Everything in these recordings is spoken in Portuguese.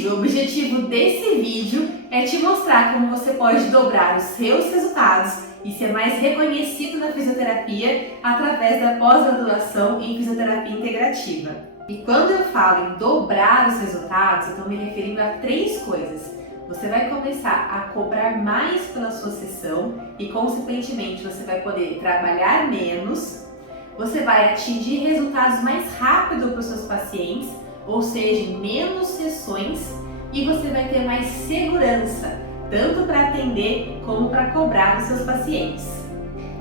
vídeo, o objetivo desse vídeo é te mostrar como você pode dobrar os seus resultados e ser mais reconhecido na fisioterapia através da pós-graduação em fisioterapia integrativa. E quando eu falo em dobrar os resultados, eu estou me referindo a 3 coisas. Você vai começar a cobrar mais pela sua sessão e, consequentemente, você vai poder trabalhar menos. Você vai atingir resultados mais rápido para os seus pacientes, ou seja, menos sessões, e você vai ter mais segurança, tanto para atender como para cobrar dos seus pacientes.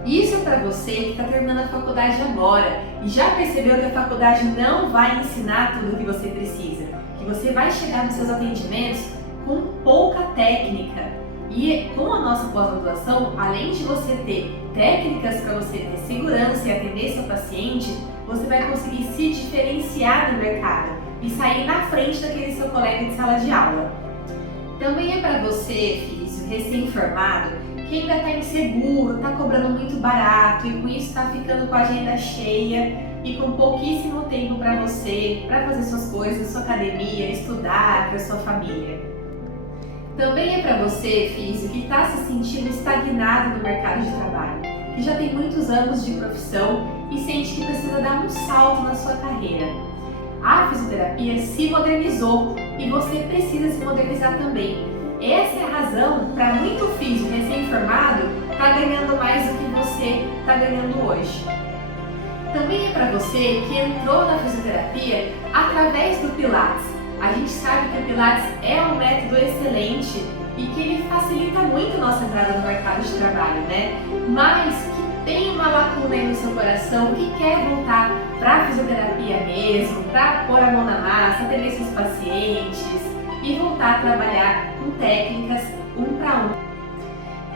Isso é para você que está terminando a faculdade agora e já percebeu que a faculdade não vai ensinar tudo o que você precisa, que você vai chegar nos seus atendimentos com pouca técnica. E com a nossa pós-graduação, além de você ter técnicas para você ter segurança e atender seu paciente, você vai conseguir se diferenciar no mercado e sair na frente daquele seu colega de sala de aula. Também é para você, físio, recém-formado, que ainda está inseguro, está cobrando muito barato e com isso está ficando com a agenda cheia e com pouquíssimo tempo para você, para fazer suas coisas, sua academia, estudar, para sua família. Também é para você, físio, que está se sentindo estagnado no mercado de trabalho, que já tem muitos anos de profissão e sente que precisa dar um salto na sua carreira. A fisioterapia se modernizou e você precisa se modernizar também. Essa é a razão para muito físio recém-formado estar ganhando mais do que você está ganhando hoje. Também é para você que entrou na fisioterapia através do Pilates. A gente sabe que o Pilates é um método excelente e que ele facilita muito a nossa entrada no mercado de trabalho, né? Mas que tem uma lacuna aí no seu coração, que quer voltar para a fisioterapia mesmo, para pôr a mão na massa, atender seus pacientes e voltar a trabalhar com técnicas 1 para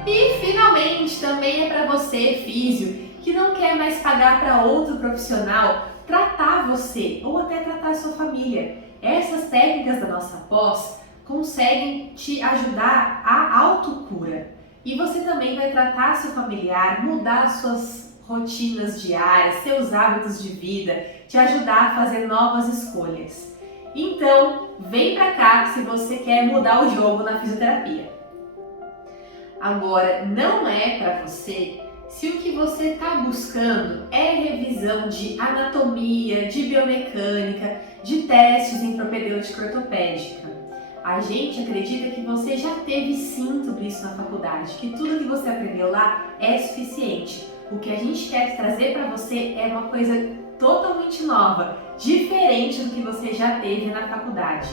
1. E finalmente também é para você, físio, que não quer mais pagar para outro profissional tratar você ou até tratar a sua família. Essas técnicas da nossa pós conseguem te ajudar à autocura. E você também vai tratar seu familiar, mudar suas rotinas diárias, seus hábitos de vida, te ajudar a fazer novas escolhas. Então, vem pra cá se você quer mudar o jogo na fisioterapia. Agora, não é para você se o que você está buscando é revisão de anatomia, de biomecânica, de testes em propedêutica ortopédica. A gente acredita que você já teve sim tudo isso na faculdade, que tudo que você aprendeu lá é suficiente. O que a gente quer trazer para você é uma coisa totalmente nova, diferente do que você já teve na faculdade.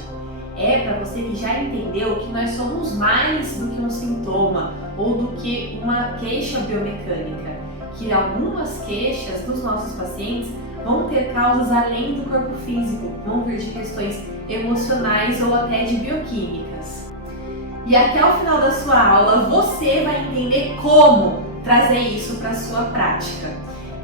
É para você que já entendeu que nós somos mais do que um sintoma ou do que uma queixa biomecânica, que algumas queixas dos nossos pacientes vão ter causas além do corpo físico, vão vir de questões emocionais ou até de bioquímicas. E até o final da sua aula você vai entender como trazer isso para a sua prática.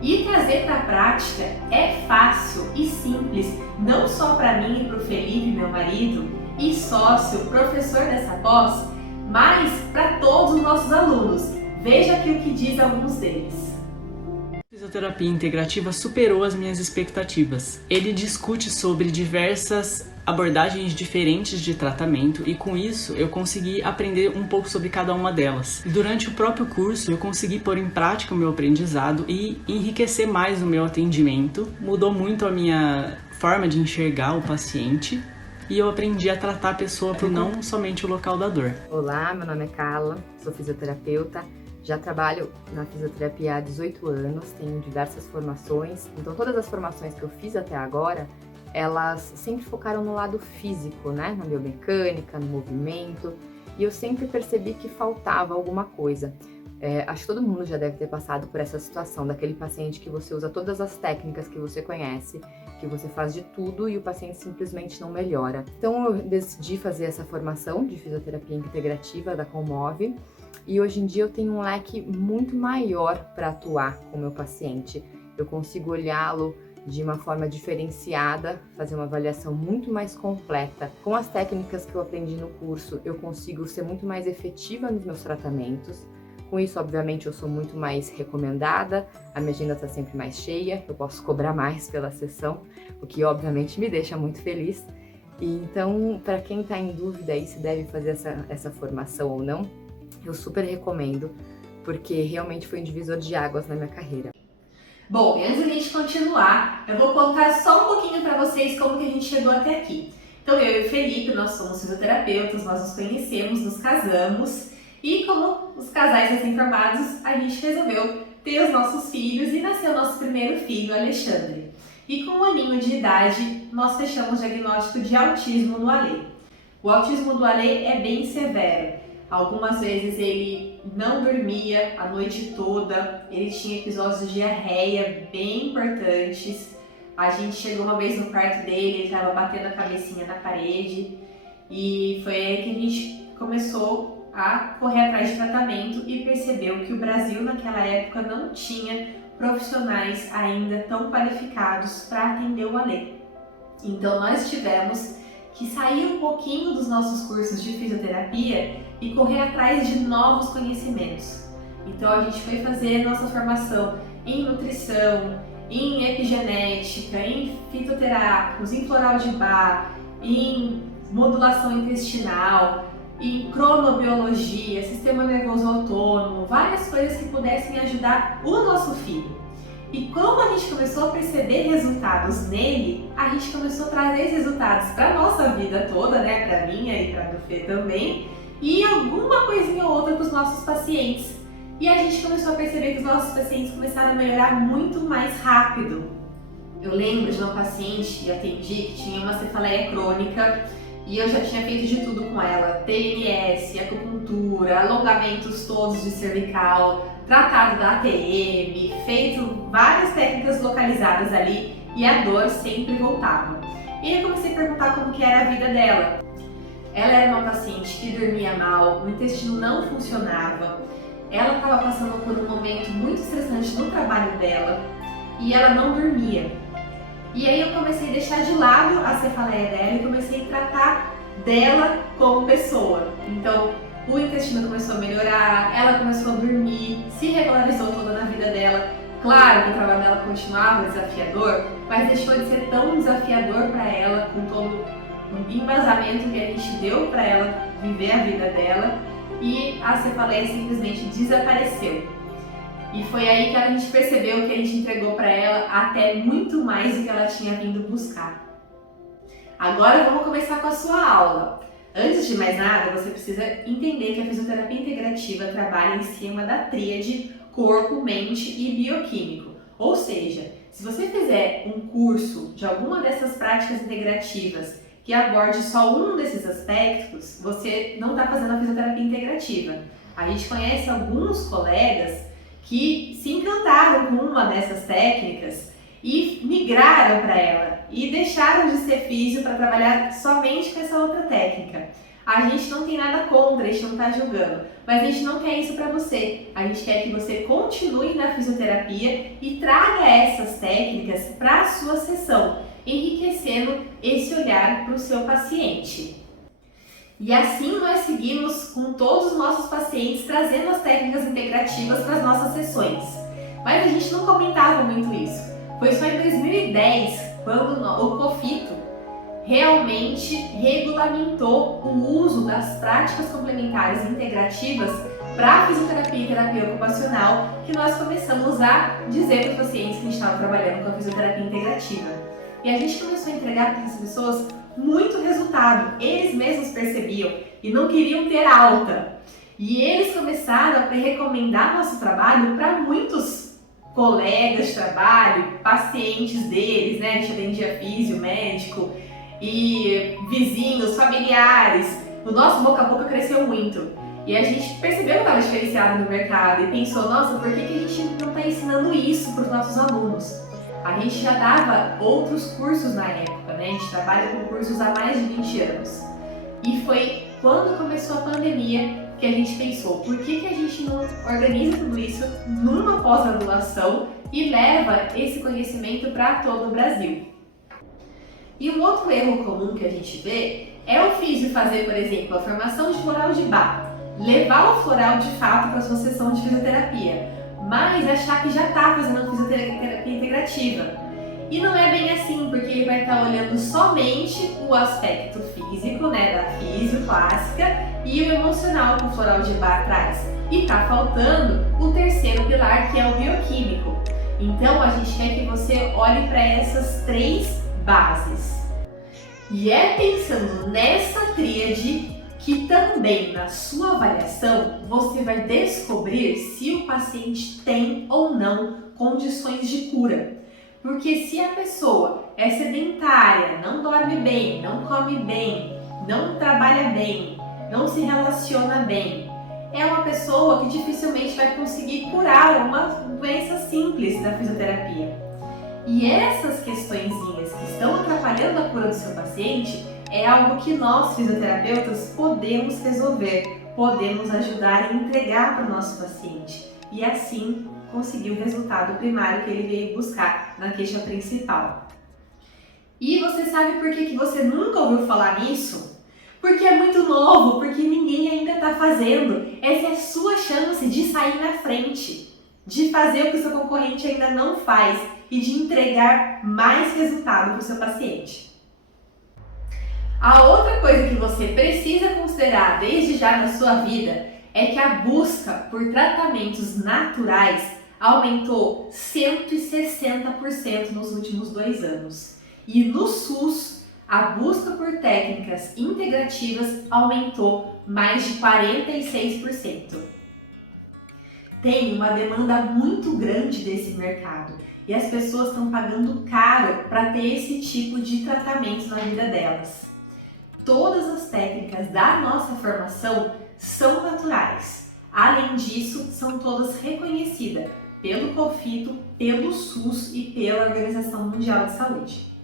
E trazer para a prática é fácil e simples, não só para mim e para o Felipe, meu marido, e sócio, professor dessa pós, mas para todos os nossos alunos. Veja aqui o que diz alguns deles. A fisioterapia integrativa superou as minhas expectativas. Ele discute sobre diversas abordagens diferentes de tratamento e com isso eu consegui aprender um pouco sobre cada uma delas. Durante o próprio curso eu consegui pôr em prática o meu aprendizado e enriquecer mais o meu atendimento. Mudou muito a minha forma de enxergar o paciente e eu aprendi a tratar a pessoa por não somente o local da dor. Olá, meu nome é Carla, sou fisioterapeuta. Já trabalho na fisioterapia há 18 anos, tenho diversas formações. Então todas as formações que eu fiz até agora, elas sempre focaram no lado físico, né? Na biomecânica, no movimento. E eu sempre percebi que faltava alguma coisa. Acho que todo mundo já deve ter passado por essa situação, daquele paciente que você usa todas as técnicas que você conhece, que você faz de tudo e o paciente simplesmente não melhora. Então eu decidi fazer essa formação de fisioterapia integrativa da Comove e hoje em dia eu tenho um leque muito maior para atuar com o meu paciente. Eu consigo olhá-lo de uma forma diferenciada, fazer uma avaliação muito mais completa. Com as técnicas que eu aprendi no curso, eu consigo ser muito mais efetiva nos meus tratamentos. Com isso, obviamente, eu sou muito mais recomendada, a minha agenda está sempre mais cheia, eu posso cobrar mais pela sessão, o que obviamente me deixa muito feliz. E então, para quem está em dúvida aí se deve fazer essa formação ou não, eu super recomendo, porque realmente foi um divisor de águas na minha carreira. Bom, e antes da gente continuar, eu vou contar só um pouquinho para vocês como que a gente chegou até aqui. Então eu e o Felipe, nós somos fisioterapeutas, nós nos conhecemos, nos casamos e como os casais recém-formados, a gente resolveu ter os nossos filhos e nasceu o nosso primeiro filho, Alexandre. E com 1 aninho de idade, nós fechamos o diagnóstico de autismo no Alê. O autismo do Alê é bem severo. Algumas vezes ele não dormia a noite toda, ele tinha episódios de diarreia bem importantes. A gente chegou uma vez no quarto dele, ele estava batendo a cabecinha na parede e foi aí que a gente começou a correr atrás de tratamento e percebeu que o Brasil naquela época não tinha profissionais ainda tão qualificados para atender o Alê. Então nós tivemos que sair um pouquinho dos nossos cursos de fisioterapia e correr atrás de novos conhecimentos. Então a gente foi fazer nossa formação em nutrição, em epigenética, em fitoterápicos, em floral de Bach, em modulação intestinal, em cronobiologia, sistema nervoso autônomo, várias coisas que pudessem ajudar o nosso filho. E como a gente começou a perceber resultados nele, a gente começou a trazer esses resultados para a nossa vida toda, né? Para minha e para a do Fê também, e alguma coisinha ou outra para os nossos pacientes. E a gente começou a perceber que os nossos pacientes começaram a melhorar muito mais rápido. Eu lembro de uma paciente que atendi que tinha uma cefaleia crônica e eu já tinha feito de tudo com ela: TNS, acupuntura, alongamentos todos de cervical, tratado da ATM, feito várias técnicas localizadas ali e a dor sempre voltava. E eu comecei a perguntar como que era a vida dela. Ela era uma paciente que dormia mal, o intestino não funcionava, ela estava passando por um momento muito estressante no trabalho dela e ela não dormia. E aí eu comecei a deixar de lado a cefaleia dela e comecei a tratar dela como pessoa. Então o intestino começou a melhorar, ela começou a dormir, se regularizou toda na vida dela. Claro que o trabalho dela continuava desafiador, mas deixou de ser tão desafiador para ela, com todo o embasamento que a gente deu para ela viver a vida dela, e a cefaleia simplesmente desapareceu. E foi aí que a gente percebeu que a gente entregou para ela até muito mais do que ela tinha vindo buscar. Agora vamos começar com a sua aula. Antes de mais nada, você precisa entender que a fisioterapia integrativa trabalha em cima da tríade corpo, mente e bioquímico. Ou seja, se você fizer um curso de alguma dessas práticas integrativas que aborde só um desses aspectos, você não está fazendo a fisioterapia integrativa. A gente conhece alguns colegas que se encantaram com uma dessas técnicas e migraram para ela e deixaram de ser físio para trabalhar somente com essa outra técnica. A gente não tem nada contra, a gente não está julgando, mas a gente não quer isso para você. A gente quer que você continue na fisioterapia e traga essas técnicas para a sua sessão, enriquecendo esse olhar para o seu paciente. E assim nós seguimos com todos os nossos pacientes trazendo as técnicas integrativas para as nossas sessões. Mas a gente não comentava muito isso. Foi só em 2010 quando o COFITO realmente regulamentou o uso das práticas complementares integrativas para a fisioterapia e terapia ocupacional, que nós começamos a dizer para os pacientes que a gente estava trabalhando com a fisioterapia integrativa. E a gente começou a entregar para essas pessoas muito resultado. Eles mesmos percebiam e não queriam ter alta. E eles começaram a recomendar nosso trabalho para muitos colegas de trabalho, pacientes deles, né? A gente atendia físio, médico e vizinhos, familiares. O nosso boca a boca cresceu muito. E a gente percebeu que estava diferenciado no mercado e pensou, nossa, por que a gente não está ensinando isso para os nossos alunos? A gente já dava outros cursos na época, né? A gente trabalha com cursos há mais de 20 anos. E foi quando começou a pandemia que a gente pensou, por que a gente não organiza tudo isso numa pós-graduação e leva esse conhecimento para todo o Brasil? E um outro erro comum que a gente vê é o físio fazer, por exemplo, a formação de floral de Bach, levar o floral de fato para a sua sessão de fisioterapia, mas achar que já está fazendo fisioterapia integrativa. E não é bem assim, porque ele vai estar olhando somente o aspecto físico, né, da físio clássica, e o emocional que o floral de Bach traz. E tá faltando o terceiro pilar, que é o bioquímico. Então a gente quer que você olhe para essas 3 bases. E é pensando nessa tríade que também na sua avaliação você vai descobrir se o paciente tem ou não condições de cura. Porque se a pessoa é sedentária, não dorme bem, não come bem, não trabalha bem, não se relaciona bem, é uma pessoa que dificilmente vai conseguir curar uma doença simples da fisioterapia. E essas questõezinhas que estão atrapalhando a cura do seu paciente é algo que nós, fisioterapeutas, podemos resolver, podemos ajudar e entregar para o nosso paciente. E assim conseguir o resultado primário que ele veio buscar na queixa principal. E você sabe por que você nunca ouviu falar nisso? Porque é muito novo, porque ninguém ainda está fazendo. Essa é a sua chance de sair na frente, de fazer o que o seu concorrente ainda não faz e de entregar mais resultado para o seu paciente. A outra coisa que você precisa considerar desde já na sua vida é que a busca por tratamentos naturais aumentou 160% nos últimos 2 anos. E no SUS, a busca por técnicas integrativas aumentou mais de 46%. Tem uma demanda muito grande desse mercado e as pessoas estão pagando caro para ter esse tipo de tratamento na vida delas. Todas as técnicas da nossa formação são naturais. Além disso, são todas reconhecidas pelo COFITO, pelo SUS e pela Organização Mundial de Saúde.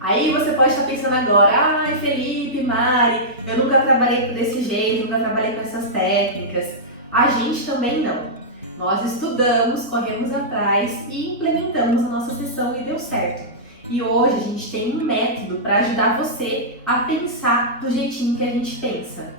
Aí você pode estar pensando agora, ai Felipe, Mari, eu nunca trabalhei desse jeito, nunca trabalhei com essas técnicas. A gente também não. Nós estudamos, corremos atrás e implementamos a nossa sessão e deu certo. E hoje a gente tem um método para ajudar você a pensar do jeitinho que a gente pensa.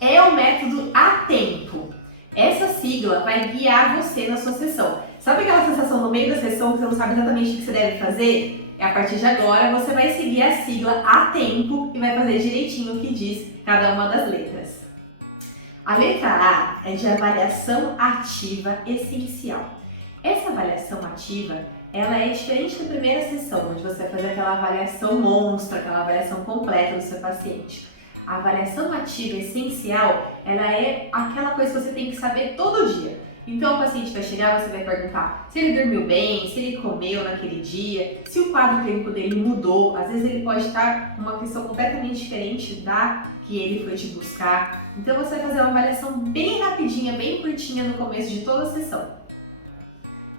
É o método A-Tempo. Essa sigla vai guiar você na sua sessão. Sabe aquela sensação no meio da sessão que você não sabe exatamente o que você deve fazer? A partir de agora você vai seguir a sigla A-Tempo e vai fazer direitinho o que diz cada uma das letras. A letra A é de avaliação ativa essencial. Essa avaliação ativa, ela é diferente da primeira sessão, onde você vai fazer aquela avaliação monstro, aquela avaliação completa do seu paciente. A avaliação ativa essencial, ela é aquela coisa que você tem que saber todo dia. Então o paciente vai chegar, você vai perguntar se ele dormiu bem, se ele comeu naquele dia, se o quadro clínico dele mudou. Às vezes ele pode estar com uma questão completamente diferente da que ele foi te buscar. Então você vai fazer uma avaliação bem rapidinha, bem curtinha no começo de toda a sessão.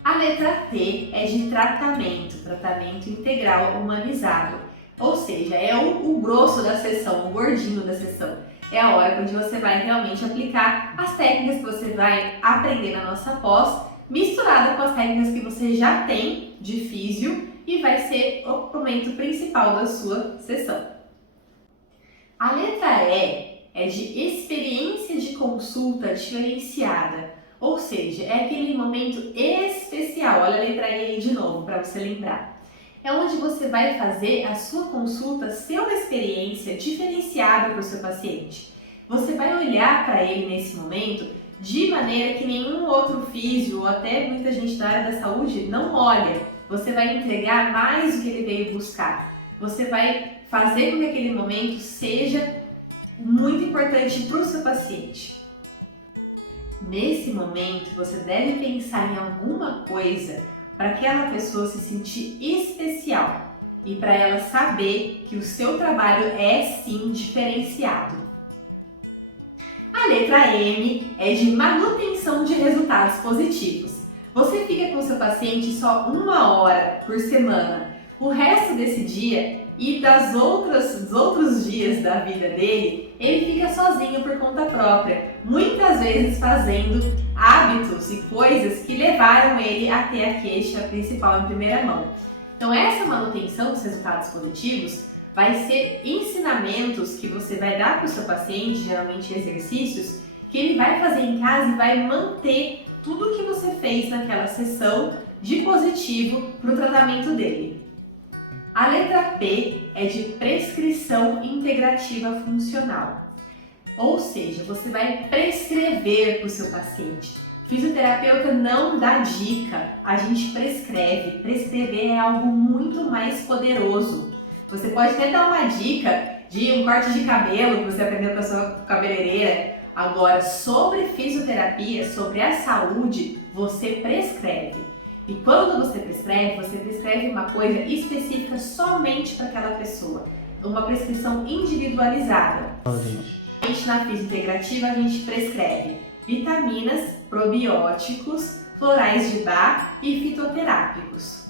A letra T é de tratamento integral humanizado. Ou seja, é o grosso da sessão, o gordinho da sessão. É a hora onde você vai realmente aplicar as técnicas que você vai aprender na nossa pós, misturada com as técnicas que você já tem de físio e vai ser o momento principal da sua sessão. A letra E é de experiência de consulta diferenciada, ou seja, é aquele momento especial. Olha a letra E aí de novo para você lembrar. É onde você vai fazer a sua consulta ser uma experiência diferenciada para o seu paciente. Você vai olhar para ele nesse momento de maneira que nenhum outro físio ou até muita gente da área da saúde não olha. Você vai entregar mais do que ele veio buscar. Você vai fazer com que aquele momento seja muito importante para o seu paciente. Nesse momento, você deve pensar em alguma coisa para aquela pessoa se sentir especial e para ela saber que o seu trabalho é sim diferenciado. A letra M é de manutenção de resultados positivos. Você fica com o seu paciente só 1 hora por semana. O resto desse dia e dos outros dias da vida dele, ele fica sozinho por conta própria, muitas vezes fazendo hábitos e coisas que levaram ele a ter a queixa principal em primeira mão. Então essa manutenção dos resultados positivos vai ser ensinamentos que você vai dar para o seu paciente, geralmente exercícios, que ele vai fazer em casa e vai manter tudo o que você fez naquela sessão de positivo para o tratamento dele. A letra P é de prescrição integrativa funcional. Ou seja, você vai prescrever para o seu paciente. Fisioterapeuta não dá dica, a gente prescreve. Prescrever é algo muito mais poderoso. Você pode até dar uma dica de um corte de cabelo que você aprendeu com a sua cabeleireira. Agora, sobre fisioterapia, sobre a saúde, você prescreve. E quando você prescreve uma coisa específica somente para aquela pessoa. Uma prescrição individualizada. Na fisiointegrativa a gente prescreve vitaminas, probióticos, florais de Bach e fitoterápicos.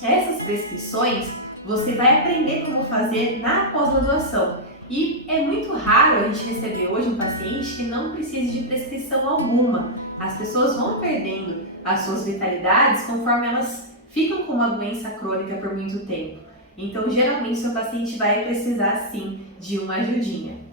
Essas prescrições você vai aprender como fazer na pós-graduação. E é muito raro a gente receber hoje um paciente que não precise de prescrição alguma. As pessoas vão perdendo as suas vitalidades conforme elas ficam com uma doença crônica por muito tempo. Então, geralmente, seu paciente vai precisar sim de uma ajudinha.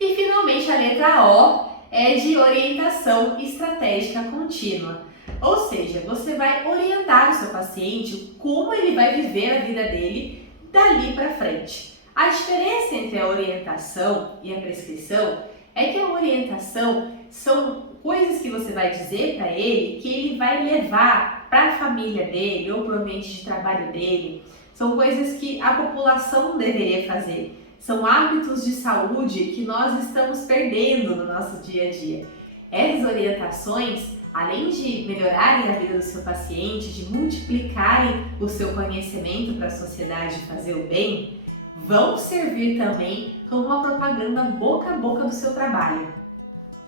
E finalmente a letra O é de orientação estratégica contínua. Ou seja, você vai orientar o seu paciente como ele vai viver a vida dele dali para frente. A diferença entre a orientação e a prescrição é que a orientação são coisas que você vai dizer para ele que ele vai levar para a família dele ou para o ambiente de trabalho dele. São coisas que a população deveria fazer. São hábitos de saúde que nós estamos perdendo no nosso dia a dia. Essas orientações, além de melhorarem a vida do seu paciente, de multiplicarem o seu conhecimento para a sociedade fazer o bem, vão servir também como uma propaganda boca a boca do seu trabalho.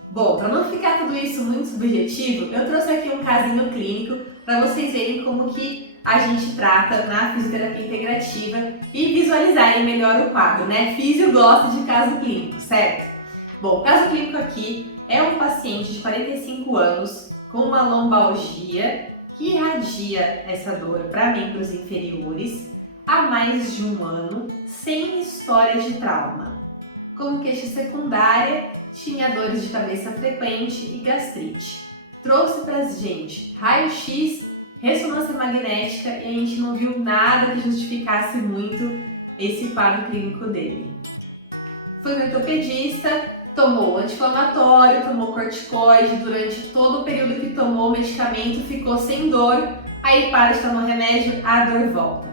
Bom, para não ficar tudo isso muito subjetivo, eu trouxe aqui um casinho clínico para vocês verem como que a gente trata na fisioterapia integrativa e visualizarem melhor o quadro, né? Físio gosta de caso clínico, certo? Bom, o caso clínico aqui é um paciente de 45 anos com uma lombalgia que irradia essa dor para membros inferiores há mais de um ano, sem história de trauma. Como queixa secundária, tinha dores de cabeça frequente e gastrite. Trouxe pra gente raio-x, ressonância magnética e a gente não viu nada que justificasse muito esse quadro clínico dele. Foi no ortopedista, tomou anti-inflamatório, tomou corticoide, durante todo o período que tomou o medicamento ficou sem dor, aí para de tomar remédio, a dor volta.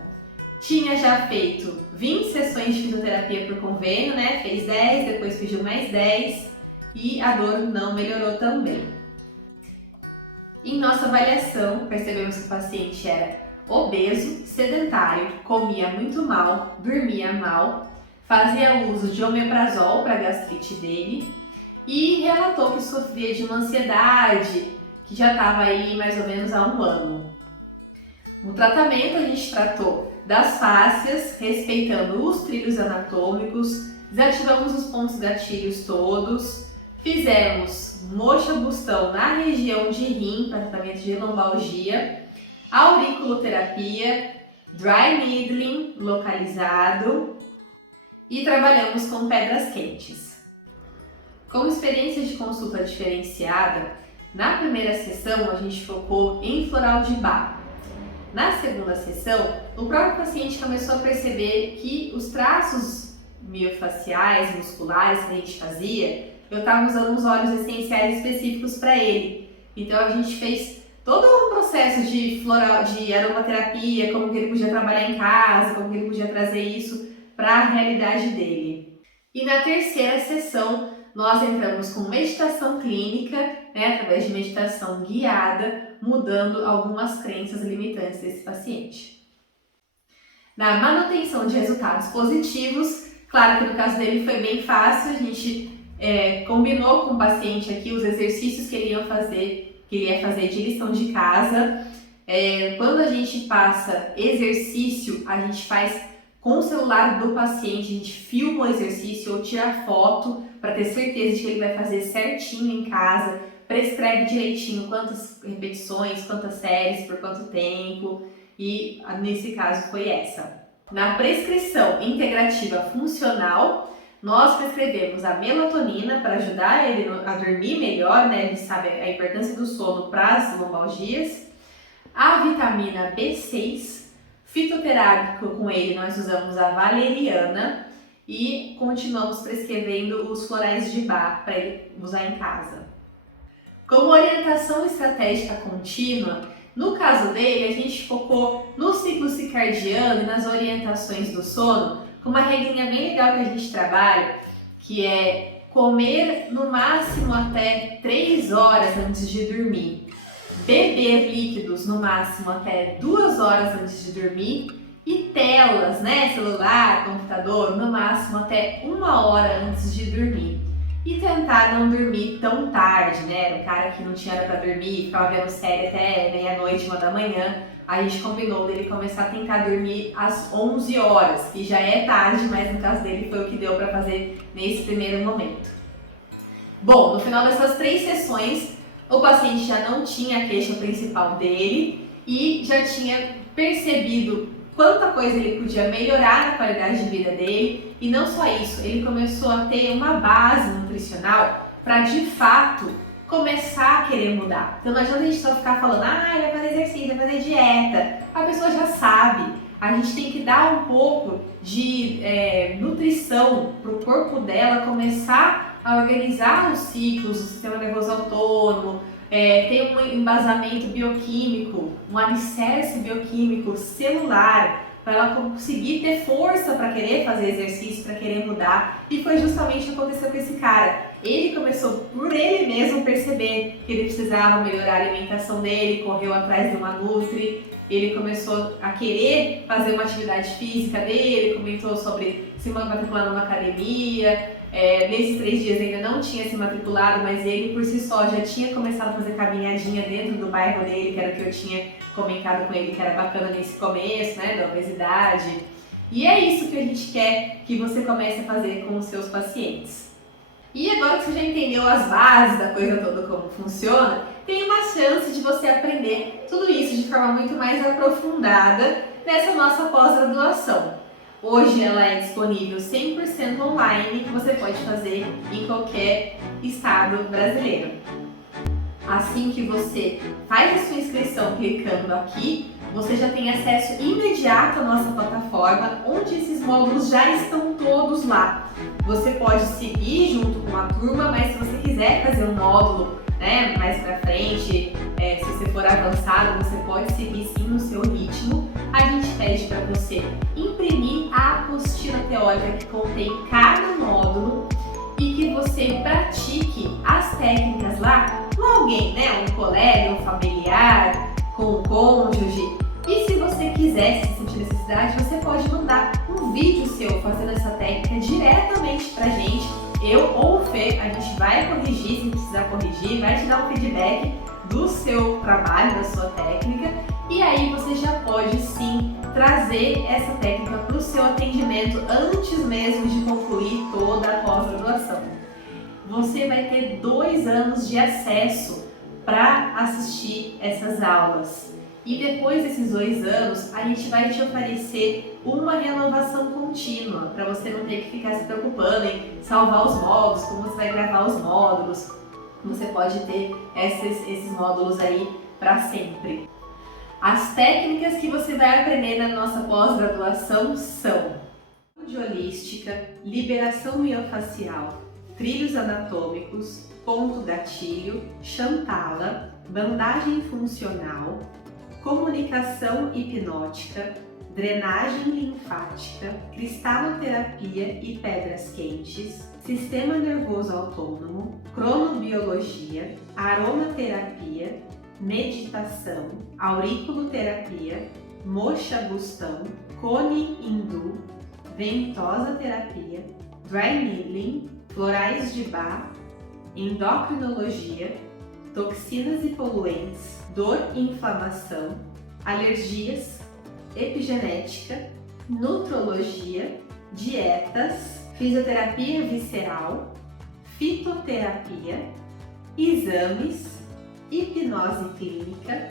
Tinha já feito 20 sessões de fisioterapia por convênio, né? Fez 10, depois pediu mais 10 e a dor não melhorou também. Em nossa avaliação, percebemos que o paciente era obeso, sedentário, comia muito mal, dormia mal, fazia uso de omeprazol para a gastrite dele e relatou que sofria de uma ansiedade que já estava aí mais ou menos há um ano. No tratamento a gente tratou das fáscias, respeitando os trilhos anatômicos, desativamos os pontos gatilhos todos, fizemos moxa-bustão na região de rim para tratamento de lombalgia, auriculoterapia, dry needling localizado e trabalhamos com pedras quentes. Com experiência de consulta diferenciada, na primeira sessão a gente focou em floral de Bach. Na segunda sessão, o próprio paciente começou a perceber que os traços miofaciais, musculares que a gente fazia, eu estava usando uns óleos essenciais específicos para ele. Então a gente fez todo um processo de aromaterapia, como que ele podia trabalhar em casa, como que ele podia trazer isso para a realidade dele. E na terceira sessão, nós entramos com meditação clínica, né, através de meditação guiada, mudando algumas crenças limitantes desse paciente. Na manutenção de resultados positivos, claro que no caso dele foi bem fácil, a gente combinou com o paciente aqui os exercícios que ele ia fazer de lição de casa. Quando a gente passa exercício, a gente faz com o celular do paciente, a gente filma o exercício ou tira foto para ter certeza de que ele vai fazer certinho em casa, prescreve direitinho quantas repetições, quantas séries, por quanto tempo, e nesse caso foi essa. Na prescrição integrativa funcional, nós prescrevemos a melatonina para ajudar ele a dormir melhor, né? A gente sabe a importância do sono para as lombalgias. a vitamina B6, fitoterápico com ele nós usamos a valeriana e continuamos prescrevendo os florais de Bach para ele usar em casa. Como orientação estratégica contínua, no caso dele a gente focou no ciclo circadiano e nas orientações do sono, com uma regrinha bem legal que a gente trabalha, que é comer no máximo até 3 horas antes de dormir, beber líquidos no máximo até 2 horas antes de dormir e telas, né, celular, computador, no máximo até 1 hora antes de dormir. E tentar não dormir tão tarde, né? Era um cara que não tinha hora para dormir, ficava vendo série até meia-noite, 1 da manhã. A gente combinou dele começar a tentar dormir às 11 horas, que já é tarde, mas no caso dele foi o que deu para fazer nesse primeiro momento. Bom, no final dessas 3 sessões, o paciente já não tinha a queixa principal dele e já tinha percebido quanta coisa ele podia melhorar na qualidade de vida dele. E não só isso, ele começou a ter uma base nutricional para de fato começar a querer mudar. Então não adianta a gente só ficar falando, vai fazer exercício, vai fazer dieta. A pessoa já sabe. A gente tem que dar um pouco de nutrição para o corpo dela começar a organizar os ciclos, o sistema nervoso autônomo, ter um embasamento bioquímico, um alicerce bioquímico celular, para ela conseguir ter força para querer fazer exercício, para querer mudar. E foi justamente o que aconteceu com esse cara. Ele começou por ele mesmo perceber que ele precisava melhorar a alimentação dele, correu atrás de uma nutri, ele começou a querer fazer uma atividade física dele, comentou sobre se matricular numa academia. Nesses 3 dias ainda não tinha se matriculado, mas ele por si só já tinha começado a fazer caminhadinha dentro do bairro dele, que era o que eu tinha comentado com ele, que era bacana nesse começo, né, da obesidade. E é isso que a gente quer que você comece a fazer com os seus pacientes. E agora que você já entendeu as bases da coisa toda, como funciona, tem uma chance de você aprender tudo isso de forma muito mais aprofundada nessa nossa pós-graduação. Hoje ela é disponível 100% online, que você pode fazer em qualquer estado brasileiro. Assim que você faz a sua inscrição clicando aqui, você já tem acesso imediato à nossa plataforma, onde esses módulos já estão todos lá. Você pode seguir junto com a turma, mas se você quiser fazer um módulo, né, mais pra frente, se você for avançado, você pode seguir sim no seu ritmo. A gente pede para você imprimir a apostila teórica que contém cada módulo e que você pratique as técnicas lá com alguém, né? Um colega, um familiar, com um cônjuge. E se você quiser, se sentir necessidade, você pode mandar um vídeo seu fazendo essa técnica diretamente pra gente. Eu ou o Fê, a gente vai corrigir se precisar corrigir, vai te dar um feedback do seu trabalho, da sua técnica. E aí você já pode sim trazer essa técnica para o seu atendimento antes mesmo de concluir toda a pós-graduação. Você vai ter 2 anos de acesso para assistir essas aulas. E depois desses 2 anos, a gente vai te oferecer uma renovação contínua, para você não ter que ficar se preocupando em salvar os módulos, como você vai gravar os módulos. Você pode ter esses módulos aí para sempre. As técnicas que você vai aprender na nossa pós-graduação são saúde holística, liberação miofacial, trilhos anatômicos, ponto gatilho, Shantala, bandagem funcional, comunicação hipnótica, drenagem linfática, cristaloterapia e pedras quentes, sistema nervoso autônomo, cronobiologia, aromaterapia, meditação, auriculoterapia, moxa bustão, cone hindu, ventosa terapia, dry needling, florais de Bach, endocrinologia, toxinas e poluentes, dor e inflamação, alergias, epigenética, nutrologia, dietas, fisioterapia visceral, fitoterapia, exames, hipnose clínica,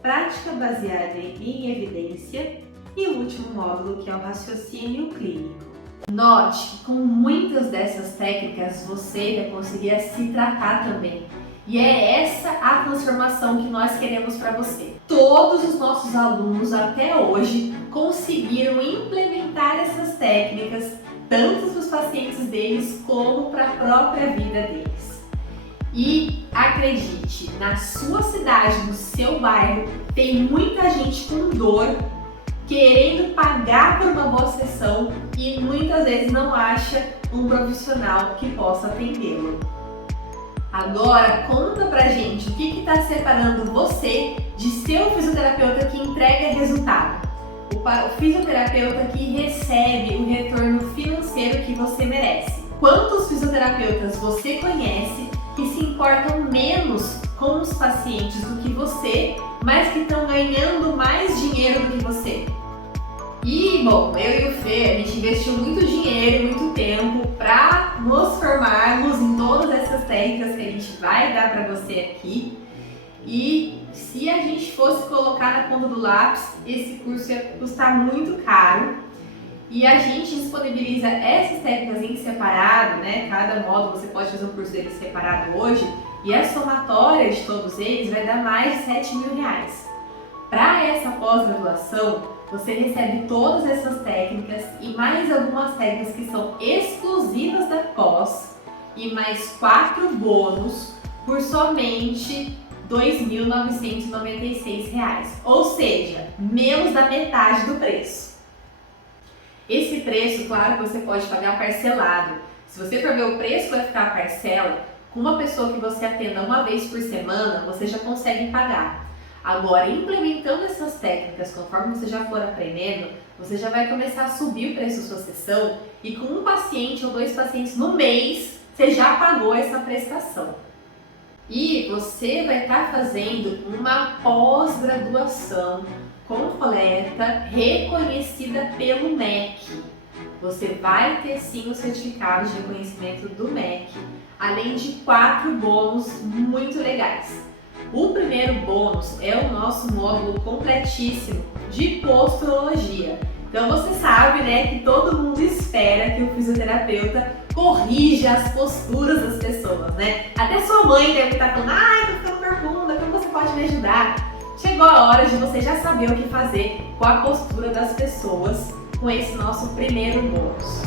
prática baseada em evidência e o último módulo, que é o raciocínio clínico. Note que com muitas dessas técnicas você vai conseguir se tratar também. E é essa a transformação que nós queremos para você. Todos os nossos alunos até hoje conseguiram implementar essas técnicas, tanto para os pacientes deles como para a própria vida deles. E acredite, na sua cidade, no seu bairro, tem muita gente com dor, querendo pagar por uma boa sessão e muitas vezes não acha um profissional que possa atendê-lo. Agora conta pra gente o que está separando você de ser o fisioterapeuta que entrega resultado, o fisioterapeuta que recebe o retorno financeiro que você merece. Quantos fisioterapeutas você conhece que se importam menos com os pacientes do que você, mas que estão ganhando mais dinheiro do que você? E, bom, eu e o Fê, a gente investiu muito dinheiro e muito tempo para nos formarmos em todas essas técnicas que a gente vai dar para você aqui. E se a gente fosse colocar na ponta do lápis, esse curso ia custar muito caro. E a gente disponibiliza essas técnicas em separado, né? Cada módulo você pode fazer um curso dele separado hoje. E a somatória de todos eles vai dar mais de R$7.000. Para essa pós-graduação, você recebe todas essas técnicas e mais algumas técnicas que são exclusivas da pós e mais 4 bônus por somente R$2.996, ou seja, menos da metade do preço. Esse preço, claro, você pode pagar parcelado. Se você for ver o preço que vai ficar a parcela, com uma pessoa que você atenda uma vez por semana, você já consegue pagar. Agora, implementando essas técnicas, conforme você já for aprendendo, você já vai começar a subir o preço da sua sessão e com um paciente ou 2 pacientes no mês, você já pagou essa prestação. E você vai estar fazendo uma pós-graduação completa, reconhecida pelo MEC. Você vai ter sim o certificado de reconhecimento do MEC, além de 4 bônus muito legais. O primeiro bônus é o nosso módulo completíssimo de posturologia. Então você sabe, né, que todo mundo espera que o fisioterapeuta corrija as posturas das pessoas, né? Até sua mãe deve estar falando, ai, tô ficando corcunda, como você pode me ajudar? Chegou a hora de você já saber o que fazer com a postura das pessoas com esse nosso primeiro bônus.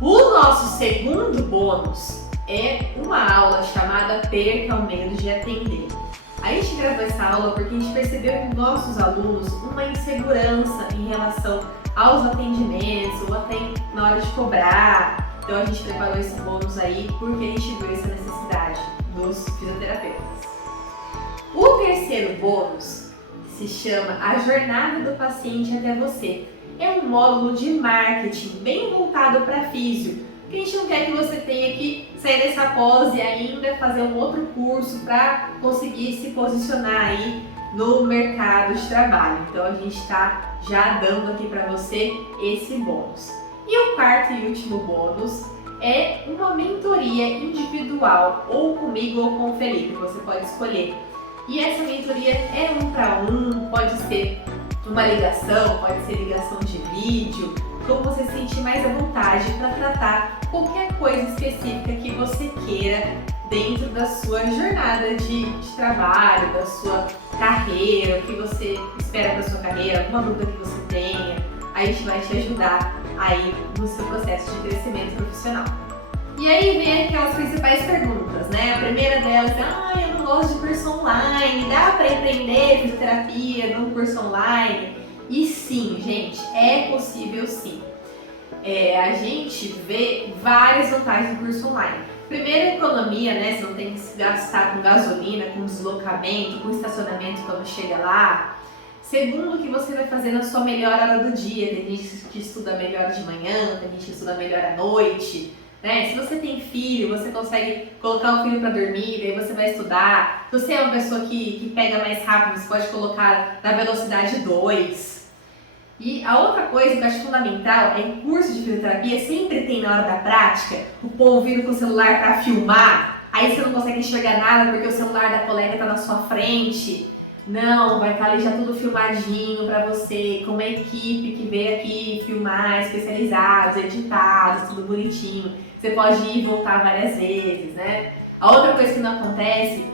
O nosso segundo bônus é uma aula chamada Perca o Medo de Atender. A gente gravou essa aula porque a gente percebeu em nossos alunos uma insegurança em relação aos atendimentos ou até na hora de cobrar. Então a gente preparou esse bônus aí porque a gente viu essa necessidade dos fisioterapeutas. O terceiro bônus se chama A Jornada do Paciente até Você. É um módulo de marketing bem voltado para físio. Porque a gente não quer que você tenha que sair dessa pós e ainda fazer um outro curso para conseguir se posicionar aí no mercado de trabalho. Então a gente está já dando aqui para você esse bônus. E o quarto e último bônus é uma mentoria individual, ou comigo ou com o Felipe, você pode escolher. E essa mentoria é 1 para 1, pode ser uma ligação, pode ser ligação de vídeo, como você se sentir mais à vontade para tratar qualquer coisa específica que você queira dentro da sua jornada de trabalho, da sua carreira, o que você espera da sua carreira, alguma dúvida que você tenha. A gente vai te ajudar aí no seu processo de crescimento profissional. E aí vem aquelas principais perguntas, né? A primeira delas é, eu não gosto de curso online, dá para empreender fisioterapia num curso online? E sim, gente, é possível sim. A gente vê várias vantagens do curso online. Primeiro, economia, né? Você não tem que se gastar com gasolina, com deslocamento, com estacionamento quando chega lá. Segundo, que você vai fazer na sua melhor hora do dia. Tem gente que estuda melhor de manhã, tem gente que estuda melhor à noite. Né? Se você tem filho, você consegue colocar o filho para dormir, daí você vai estudar. Se você é uma pessoa que pega mais rápido, você pode colocar na velocidade 2. E a outra coisa que eu acho fundamental é que curso de fisioterapia sempre tem na hora da prática o povo vindo com o celular para filmar, aí você não consegue enxergar nada porque o celular da colega está na sua frente. Não, vai estar ali já tudo filmadinho para você, com uma equipe que veio aqui filmar, especializados, editados, tudo bonitinho. Você pode ir e voltar várias vezes, né? A outra coisa que não acontece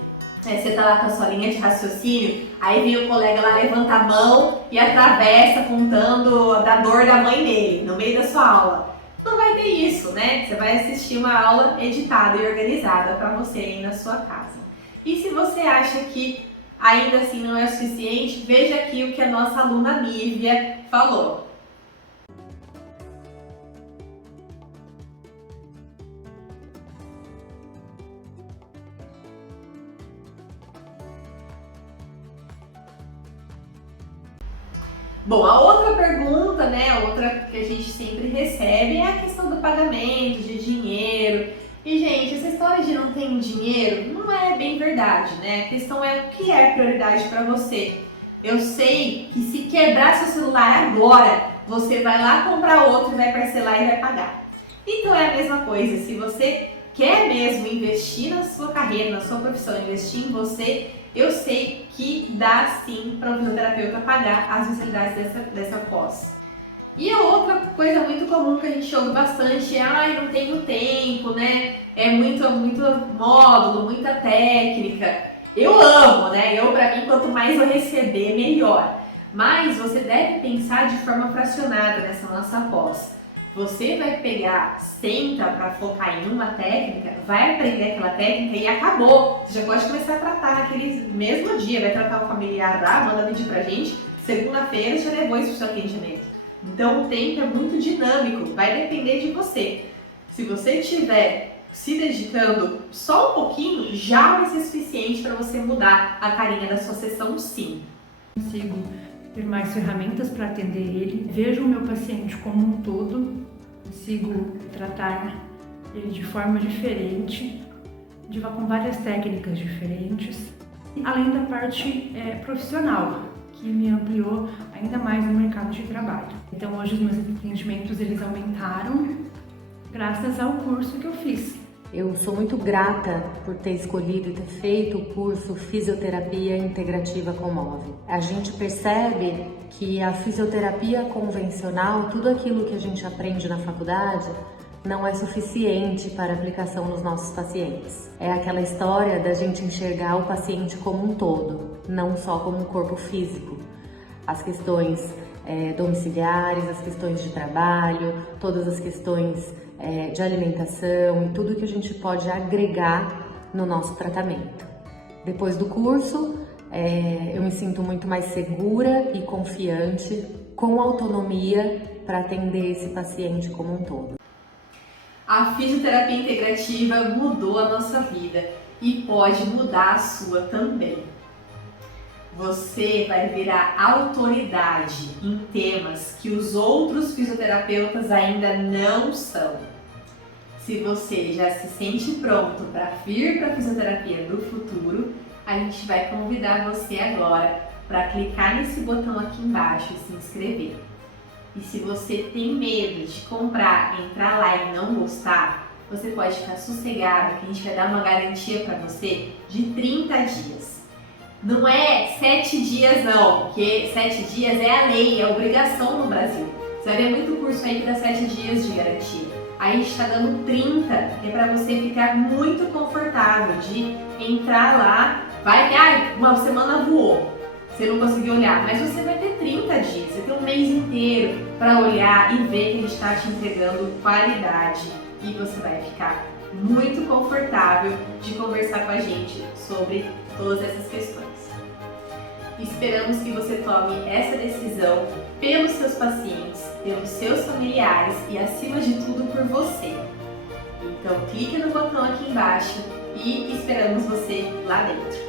é você tá lá com a sua linha de raciocínio, aí vem o colega lá, levanta a mão e atravessa contando da dor da mãe dele no meio da sua aula. Não vai ter isso, né? Você vai assistir uma aula editada e organizada para você aí na sua casa. E se você acha que ainda assim não é o suficiente, veja aqui o que a nossa aluna Nívia falou. Bom, a outra pergunta, né, a outra que a gente sempre recebe é a questão do pagamento, de dinheiro. E, gente, essa história de não ter dinheiro não é bem verdade, né? A questão é o que é prioridade para você. Eu sei que se quebrar seu celular agora, você vai lá comprar outro, vai parcelar e vai pagar. Então é a mesma coisa, se você quer mesmo investir na sua carreira, na sua profissão, investir em você, eu sei que dá sim para o fisioterapeuta pagar as mensalidades dessa pós. E a outra coisa muito comum que a gente ouve bastante é: ai, não tenho tempo, né? É muito módulo, muita técnica. Eu amo, né? Pra mim, quanto mais eu receber, melhor. Mas você deve pensar de forma fracionada nessa nossa pós. Você vai pegar, senta para focar em uma técnica, vai aprender aquela técnica e acabou. Você já pode começar a tratar naquele mesmo dia, vai tratar um familiar lá, manda vídeo pra gente, segunda-feira já levou isso pro seu atendimento. Então o tempo é muito dinâmico, vai depender de você. Se você estiver se dedicando só um pouquinho, já vai ser suficiente para você mudar a carinha da sua sessão, sim. Consigo ter mais ferramentas para atender ele, vejo o meu paciente como um todo, consigo tratar ele de forma diferente, com várias técnicas diferentes, além da parte profissional, que me ampliou ainda mais no mercado de trabalho. Então hoje os meus atendimentos eles aumentaram graças ao curso que eu fiz. Eu sou muito grata por ter escolhido e ter feito o curso Fisioterapia Integrativa Comove. A gente percebe que a fisioterapia convencional, tudo aquilo que a gente aprende na faculdade, não é suficiente para aplicação nos nossos pacientes. É aquela história da gente enxergar o paciente como um todo, não só como um corpo físico. As questões domiciliares, as questões de trabalho, todas as questões de alimentação e tudo que a gente pode agregar no nosso tratamento. Depois do curso, eu me sinto muito mais segura e confiante, com autonomia para atender esse paciente como um todo. A fisioterapia integrativa mudou a nossa vida e pode mudar a sua também. Você vai virar autoridade em temas que os outros fisioterapeutas ainda não são. Se você já se sente pronto para vir para a fisioterapia do futuro, a gente vai convidar você agora para clicar nesse botão aqui embaixo e se inscrever. E se você tem medo de comprar, entrar lá e não gostar, você pode ficar sossegado que a gente vai dar uma garantia para você de 30 dias. Não é 7 dias não, porque 7 dias é a lei, é a obrigação no Brasil. Você vai ver muito curso aí que dá 7 dias de garantia. Aí a gente está dando 30, que é para você ficar muito confortável de entrar lá, vai que uma semana voou, você não conseguiu olhar, mas você vai ter 30 dias, você tem um mês inteiro para olhar e ver que a gente está te entregando qualidade e você vai ficar muito confortável de conversar com a gente sobre todas essas questões. Esperamos que você tome essa decisão pelos seus pacientes, pelos seus familiares e, acima de tudo, por você. Então, clique no botão aqui embaixo e esperamos você lá dentro.